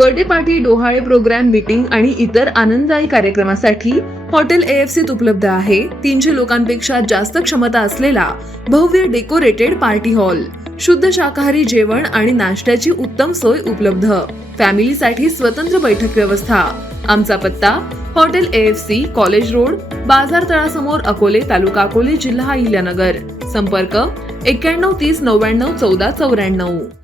Birthday party, डोहाळे programme, meeting आणि इतर आनंददायी कार्यक्रमासाठी हॉटेल AFCत उपलब्ध आहे 300 लोकांपेक्षा जास्त क्षमता असलेला भव्य डेकोरेटेड पार्टी हॉल, शुद्ध शाकाहारी जेवण आणि नाश्त्याची उत्तम सोय उपलब्ध, फॅमिलीसाठी स्वतंत्र बैठक व्यवस्था. आमचा पत्ता हॉटेल AFC, कॉलेज रोड, बाजार तळासमोर, अकोले, तालुका अकोले, जिल्हा अहिल्यानगर. संपर्क 91 30 99 14 94.